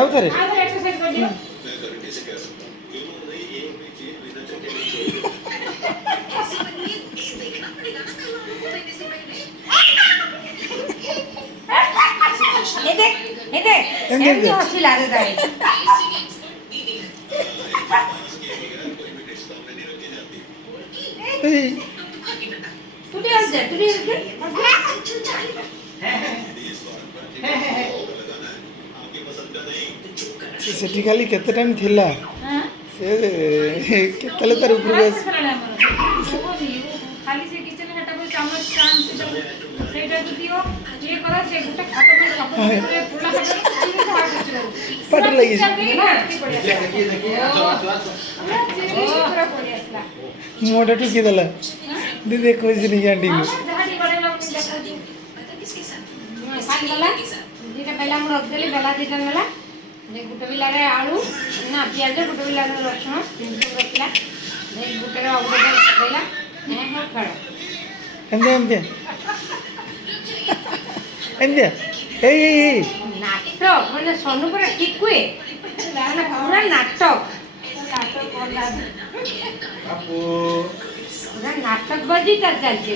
ଆଉଥରେ ଏକ୍ସରସାଇଜ କରିଦିଅ। ଏ ଦେଖ ଏମିତି ହସିଲା ରେ ତାଇ ତୁଟି ହସେ ସେଠି ଖାଲି କେତେ ଟାଇମ୍ ଥିଲା ସେ କେତେବେଳେ ତାର ଉପରକୁ ଆସି ଖାଲି ସେ କିଚେନ ହେଟାକୁ ଚାମଚ ଷ୍ଟାଣ୍ଡ ସେଇଟାକୁ ଦିଅ ଇଏ କର ସେ ଗୋଟେ ଖାତା ପାଇଁ ସବୁ ପୁରୁଣା ଖାତା ପାଟିରେ ଲାଗିଛି ମୁହଁଟା ଟୁକି ଦେଲା ଦିଦି କହିଛି ନିକି ଆଣ୍ଟିକୁ ଦୁଇଟା ବେଲା ମୁଁ ରଖିଦେଲି ବେଲା ଦୁଇଟା ନେଲା ଗୋଟେ ବିଲାରେ ଆଳୁ ନା ପିଆଜ ଗୋଟେ ବିଲାରେ ରସୁଣ ରଖିଲା ଗୋଟେରେ ଅଗୁଟେ ପକେଇଲା ଖେଳ ଏମିତିଆ ଏଇ ନାଟକ ମାନେ ସନୁ ପୁରା ଠିକ ହୁଏ ମାନେ ପୁରା ନାଟକ ପୁରା ନାଟକ ବାଜି ତାର ଚାଲିଛି।